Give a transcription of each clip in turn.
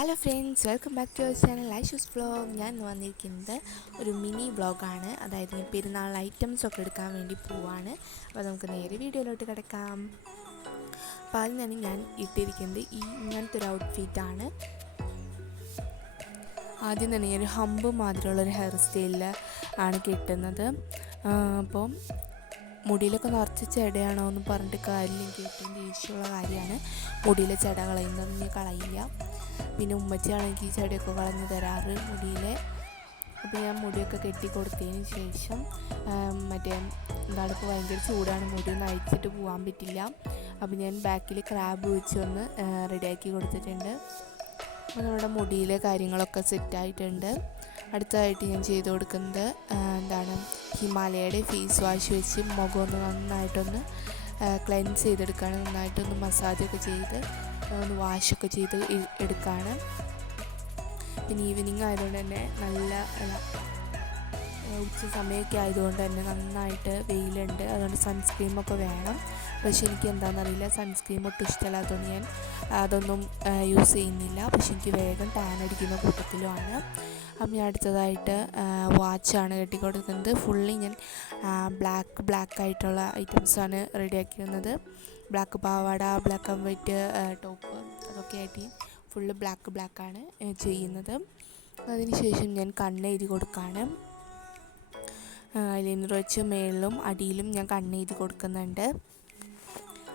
Hello friends, welcome back to our channel Aishu's vlog. ഞാൻ വന്നിരിക്കുന്നത് ഒരു മിനി വ്ളോഗാണ്. അതായത് ഞാൻ പെരുന്നാൾ ഐറ്റംസൊക്കെ എടുക്കാൻ വേണ്ടി പോവാണ്. അപ്പോൾ നമുക്ക് നേരെ വീഡിയോയിലോട്ട് കിടക്കാം. അപ്പോൾ ആദ്യം തന്നെ ഞാൻ ഇട്ടിരിക്കുന്നത് ഇങ്ങനത്തെ ഒരു ഔട്ട്ഫിറ്റാണ്. ആദ്യം തന്നെ ഒരു ഹമ്പ് മാതിരിയുള്ളൊരു ഹെയർ സ്റ്റൈലിൽ ആണ് കെട്ടുന്നത്. അപ്പോൾ മുടിയിലൊക്കെ നിറച്ച് ചെടയാണോ എന്ന് പറഞ്ഞിട്ട് കാര്യമില്ല. എനിക്ക് ഏറ്റവും ദേഷ്യമുള്ള കാര്യമാണ് മുടിയിലെ ചെട കളയുന്നത്. കളയില്ല. പിന്നെ ഉമ്മച്ചിയാണെങ്കിൽ ഈ ചെടിയൊക്കെ കളഞ്ഞ് തരാറ് മുടിയിലെ. അപ്പോൾ ഞാൻ മുടിയൊക്കെ കെട്ടി കൊടുത്തതിന് ശേഷം എന്താണ്, ഇപ്പോൾ ഭയങ്കര ചൂടാണ്, മുടിയൊന്നും അഴിച്ചിട്ട് പോകാൻ പറ്റില്ല. അപ്പോൾ ഞാൻ ബാക്കിൽ ക്രാബ് വെച്ചൊന്ന് റെഡിയാക്കി കൊടുത്തിട്ടുണ്ട്. അപ്പോൾ നമ്മുടെ മുടിയിലെ കാര്യങ്ങളൊക്കെ സെറ്റായിട്ടുണ്ട്. അടുത്തതായിട്ട് ഞാൻ ചെയ്ത് കൊടുക്കുന്നത് ഹിമാലയയുടെ ഫേസ് വാഷ് വെച്ച് മുഖം ഒന്ന് നന്നായിട്ടൊന്ന് ക്ലെൻസ് ചെയ്തെടുക്കുകയാണ്. നന്നായിട്ടൊന്ന് മസാജൊക്കെ ചെയ്ത് ഒന്ന് വാഷൊക്കെ ചെയ്ത് എടുക്കുകയാണ്. പിന്നെ ഈവനിങ് ആയതുകൊണ്ട് തന്നെ നല്ല ഉച്ച സമയമൊക്കെ ആയതുകൊണ്ട് തന്നെ നന്നായിട്ട് വെയിലുണ്ട്. അതുകൊണ്ട് സൺസ്ക്രീമൊക്കെ വേണം. പക്ഷെ എനിക്ക് എന്താണെന്നറിയില്ല, സൺസ്ക്രീം ഒട്ടും ഇഷ്ടമല്ലാത്തതുകൊണ്ട് ഞാൻ അതൊന്നും യൂസ് ചെയ്യുന്നില്ല. പക്ഷെ എനിക്ക് വേഗം ടാൻ അടിക്കുന്ന കൂട്ടത്തിലുമാണ്. അപ്പം ഞാൻ അടുത്തതായിട്ട് വാച്ചാണ് കെട്ടിക്കൊടുക്കുന്നത്. ഫുള്ളി ഞാൻ ബ്ലാക്ക് ആയിട്ടുള്ള ഐറ്റംസാണ് റെഡിയാക്കിയിരുന്നത്. ബ്ലാക്ക് പാവാട, ബ്ലാക്ക് ആൻഡ് വൈറ്റ് ടോപ്പ്, അതൊക്കെ ആയിട്ട് ഫുള്ള് ബ്ലാക്കാണ് ചെയ്യുന്നത്. അതിനുശേഷം ഞാൻ കണ്ണെഴുതി കൊടുക്കുകയാണ്. ഐലൈനർ വെച്ച് മേളിലും അടിയിലും ഞാൻ കണ്ണെഴുതി കൊടുക്കുന്നുണ്ട്.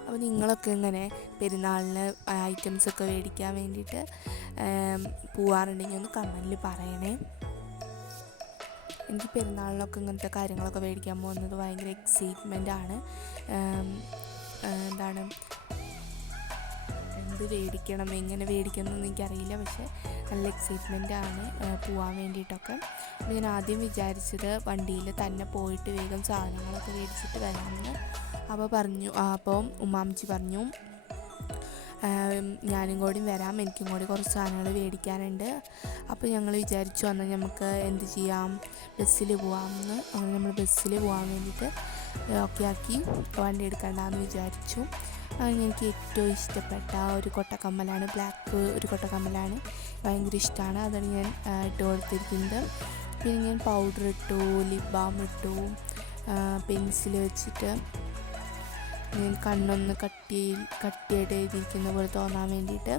അപ്പോൾ നിങ്ങളൊക്കെ ഇങ്ങനെ പെരുന്നാളിന് ഐറ്റംസൊക്കെ മേടിക്കാൻ വേണ്ടിയിട്ട് പോവാറുണ്ടെങ്കിൽ ഒന്ന് കമൻറ്റിൽ പറയണേ. എനിക്ക് പെരുന്നാളിനൊക്കെ ഇങ്ങനത്തെ കാര്യങ്ങളൊക്കെ മേടിക്കാൻ പോകുന്നത് ഭയങ്കര എക്സൈറ്റ്മെൻറ്റാണ്. എന്ത് മേടിക്കണം, എങ്ങനെ മേടിക്കണം എന്നൊന്നും എനിക്കറിയില്ല. പക്ഷേ നല്ല എക്സൈറ്റ്മെൻറ്റാണ് പോകാൻ വേണ്ടിയിട്ടൊക്കെ. അപ്പോൾ ഞാൻ ആദ്യം വിചാരിച്ചത് വണ്ടിയിൽ തന്നെ പോയിട്ട് വേഗം സാധനങ്ങളൊക്കെ മേടിച്ചിട്ട് വരാമെന്ന്. അപ്പോൾ ഉമ്മാമ്മച്ചി പറഞ്ഞു ഞാനും കൂടി വരാം, എനിക്കും കൂടി കുറച്ച് സാധനങ്ങൾ മേടിക്കാനുണ്ട്. അപ്പോൾ ഞങ്ങൾ വിചാരിച്ചു എന്നാൽ നമുക്ക് എന്ത് ചെയ്യാം, ബസ്സിൽ പോകാമെന്ന്. അങ്ങനെ നമ്മൾ ബസ്സിൽ പോകാൻ വേണ്ടിയിട്ട് ഓക്കെ ആക്കി, വണ്ടി എടുക്കണ്ടെന്ന് വിചാരിച്ചു. എനിക്ക് ഏറ്റവും ഇഷ്ടപ്പെട്ട ഒരു കൊട്ടക്കമ്മലാണ്, ബ്ലാക്ക് ഒരു കൊട്ടക്കമ്മലാണ്, ഭയങ്കര ഇഷ്ടമാണ്. അതാണ് ഞാൻ ഇട്ട് കൊടുത്തിരിക്കുന്നത്. പിന്നെ ഞാൻ പൗഡർ ഇട്ടു, ലിപ് ബാം ഇട്ടു, പെൻസിൽ വെച്ചിട്ട് ഞാൻ കണ്ണൊന്ന് കട്ടിയായിട്ട് എഴുതിയിരിക്കുന്ന പോലെ തോന്നാൻ വേണ്ടിയിട്ട്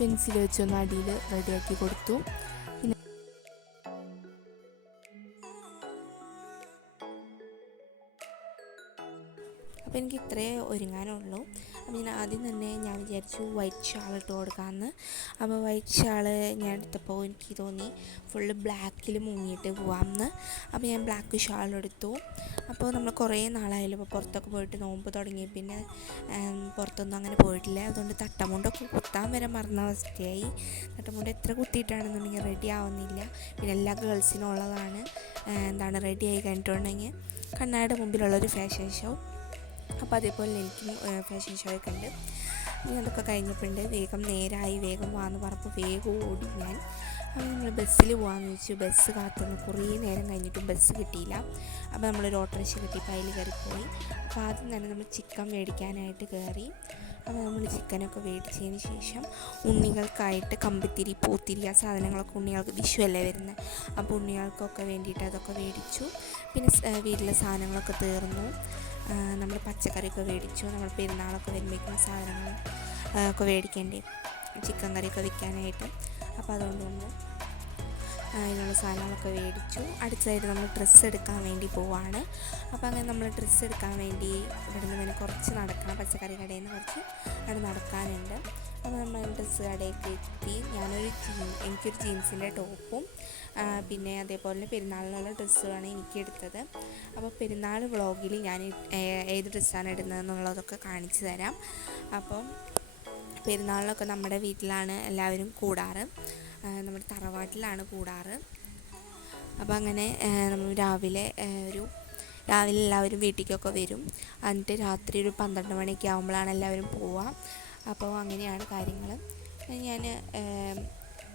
പെൻസിൽ വെച്ചൊന്ന് അടിയിൽ റെഡിയാക്കി കൊടുത്തു. അപ്പോൾ എനിക്ക് ഇത്രേ ഒരുങ്ങാനുള്ളൂ. അപ്പോൾ ഞാൻ ആദ്യം തന്നെ ഞാൻ വിചാരിച്ചു വൈറ്റ് ഷാൾ ഇട്ട് കൊടുക്കാമെന്ന്. അപ്പോൾ വൈറ്റ് ഷാൾ ഞാൻ എടുത്തപ്പോൾ എനിക്ക് തോന്നി ഫുള്ള് ബ്ലാക്കിൽ മുങ്ങിയിട്ട് പോകാമെന്ന്. അപ്പോൾ ഞാൻ ബ്ലാക്ക് ഷാൾ എടുത്തു. അപ്പോൾ നമ്മൾ കുറേ നാളായാലും ഇപ്പോൾ പുറത്തൊക്കെ പോയിട്ട് നോമ്പ് തുടങ്ങി പിന്നെ പുറത്തൊന്നും അങ്ങനെ പോയിട്ടില്ല. അതുകൊണ്ട് തട്ടമുണ്ടൊക്കെ കുത്താൻ വരെ മറന്ന അവസ്ഥയായി. തട്ടമുണ്ട് എത്ര കുത്തിയിട്ടാണെന്നുണ്ടെങ്കിൽ റെഡി ആവുന്നില്ല. പിന്നെ എല്ലാ ഗേൾസിനും ഉള്ളതാണ്. റെഡി ആയി കഴിഞ്ഞിട്ടുണ്ടെങ്കിൽ കണ്ണാടിയുടെ മുമ്പിലുള്ളൊരു ഫാഷൻ ഷോ. അപ്പോൾ അതേപോലെ എനിക്കും ഫാഷൻ ഷോ ഒക്കെ ഉണ്ട്. ഇനി അതൊക്കെ കഴിഞ്ഞപ്പോണ്ട് വേഗം നേരായി, വേഗം പോകാമെന്ന് പറഞ്ഞപ്പോൾ വേഗം ഓടി ഞാൻ. അപ്പോൾ നമ്മൾ ബസ്സിൽ പോകാമെന്ന് വെച്ചു. ബസ് കാത്തുനിന്ന് കുറേ നേരം കഴിഞ്ഞിട്ടും ബസ് കിട്ടിയില്ല. അപ്പോൾ നമ്മളൊരു ഓട്ടോറിക്ഷ കിട്ടിയപ്പോൾ അതിൽ കയറിപ്പോയി. അപ്പോൾ ആദ്യം തന്നെ നമ്മൾ ചിക്കൻ മേടിക്കാനായിട്ട് കയറി. അപ്പോൾ നമ്മൾ ചിക്കനൊക്കെ മേടിച്ചതിന് ശേഷം ഉണ്ണികൾക്കായിട്ട് കമ്പിത്തിരി, പൂത്തിരി, ആ സാധനങ്ങളൊക്കെ ഉണ്ണികൾക്ക് വിഷുവല്ലേ വരുന്നത്. അപ്പോൾ ഉണ്ണികൾക്കൊക്കെ വേണ്ടിയിട്ട് അതൊക്കെ മേടിച്ചു. പിന്നെ വീട്ടിലെ സാധനങ്ങളൊക്കെ തീർന്നു. നമ്മൾ പച്ചക്കറിയൊക്കെ മേടിച്ചു. നമ്മൾ പെരുന്നാളൊക്കെ വരുമ്പോഴേക്കും സാധനങ്ങൾ ഒക്കെ മേടിക്കേണ്ടി, ചിക്കൻ കറിയൊക്കെ വയ്ക്കാനായിട്ട്. അപ്പോൾ അതുകൊണ്ട് നമ്മൾ അതിനുള്ള സാധനങ്ങളൊക്കെ മേടിച്ചു. അടുത്തതായിട്ട് നമ്മൾ ഡ്രസ്സ് എടുക്കാൻ വേണ്ടി പോവാണ്. അപ്പോൾ അങ്ങനെ നമ്മൾ ഡ്രസ്സ് എടുക്കാൻ വേണ്ടി ഇവിടെ നിന്ന് കുറച്ച് നടക്കണം, പച്ചക്കറി കടയിൽ നിന്ന് കുറച്ച് അവിടെ നടക്കാനുണ്ട്. അപ്പോൾ നമ്മൾ ഡ്രസ്സ് കടയിലേക്ക് എത്തി. എനിക്കൊരു ജീൻസിൻ്റെ ടോപ്പും പിന്നെ അതേപോലെ പെരുന്നാളിനുള്ള ഡ്രസ്സുമാണ് എനിക്ക് എടുത്തത്. അപ്പോൾ പെരുന്നാൾ വ്ളോഗിൽ ഞാൻ ഏത് ഡ്രസ്സാണ് ഇടുന്നതെന്നുള്ളതൊക്കെ കാണിച്ചു തരാം. അപ്പം പെരുന്നാളിനൊക്കെ നമ്മുടെ വീട്ടിലാണ് എല്ലാവരും കൂടാറ്, നമ്മുടെ തറവാട്ടിലാണ് കൂടാറ്. അപ്പോൾ അങ്ങനെ നമ്മൾ രാവിലെ എല്ലാവരും വീട്ടിലേക്കൊക്കെ വരും. എന്നിട്ട് രാത്രി ഒരു 12 മണിയൊക്കെ ആകുമ്പോഴാണ് എല്ലാവരും പോവുക. അപ്പോൾ അങ്ങനെയാണ് കാര്യങ്ങൾ. ഞാൻ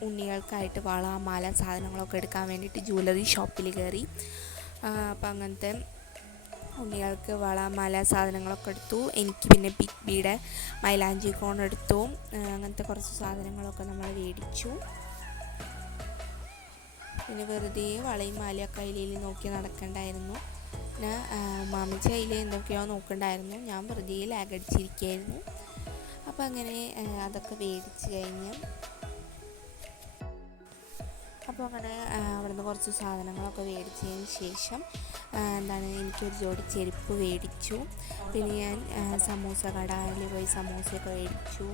ഉണ്ണികൾക്കായിട്ട് വള, മാല, സാധനങ്ങളൊക്കെ എടുക്കാൻ വേണ്ടിയിട്ട് ജ്വല്ലറി ഷോപ്പിൽ കയറി. അപ്പോൾ അങ്ങനത്തെ ഉണ്ണികൾക്ക് വള മാല സാധനങ്ങളൊക്കെ എടുത്തു. എനിക്ക് പിന്നെ ബിഗ് ബിയുടെ മൈലാഞ്ചി കോൺ എടുത്തു. അങ്ങനത്തെ കുറച്ച് സാധനങ്ങളൊക്കെ നമ്മൾ മേടിച്ചു. പിന്നെ വെറുതെ വളയും മാലയൊക്കെ അതിൽ നോക്കി നടക്കണ്ടായിരുന്നു. പിന്നെ മാമിച്ചി അതിൽ എന്തൊക്കെയോ നോക്കണ്ടായിരുന്നു. ഞാൻ വെറുതെ ലാഗടിച്ചിരിക്കുകയായിരുന്നു. അപ്പോൾ അങ്ങനെ അതൊക്കെ മേടിച്ച് കഴിഞ്ഞ് അവിടെ നിന്ന് കുറച്ച് സാധനങ്ങളൊക്കെ മേടിച്ചതിന് ശേഷം എനിക്കൊരു ജോഡി ചെരുപ്പ് മേടിച്ചു. പിന്നെ ഞാൻ സമൂസ കടയിൽ പോയി സമൂസയൊക്കെ മേടിച്ചു.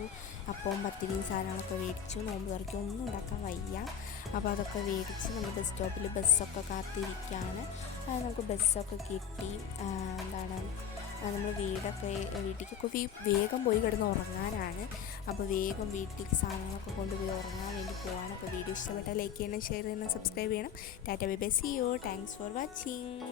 അപ്പവും പത്തിരിയും സാധനങ്ങളൊക്കെ മേടിച്ചു. നോമ്പ് തുറയ്ക്ക് ഒന്നും ഉണ്ടാക്കാൻ വയ്യ. അപ്പോൾ അതൊക്കെ മേടിച്ച് നമ്മൾ ബസ് സ്റ്റോപ്പിൽ ബസ്സൊക്കെ കാത്തിരിക്കുകയാണ്. നമുക്ക് ബസ്സൊക്കെ കിട്ടി. നമ്മൾ വീട്ടിലേക്കൊക്കെ വേഗം പോയി കിടന്ന് ഉറങ്ങാനാണ്. അപ്പോൾ വേഗം വീട്ടിലേക്ക് സാധനങ്ങളൊക്കെ കൊണ്ടുപോയി ഉറങ്ങാൻ വേണ്ടി പോവാണ്. അപ്പോൾ വീഡിയോ ഇഷ്ടപ്പെട്ടാൽ ലൈക്ക് ചെയ്യണം, ഷെയർ ചെയ്യണം, സബ്സ്ക്രൈബ് ചെയ്യണം. Tata bye bye, see you. Thanks for watching.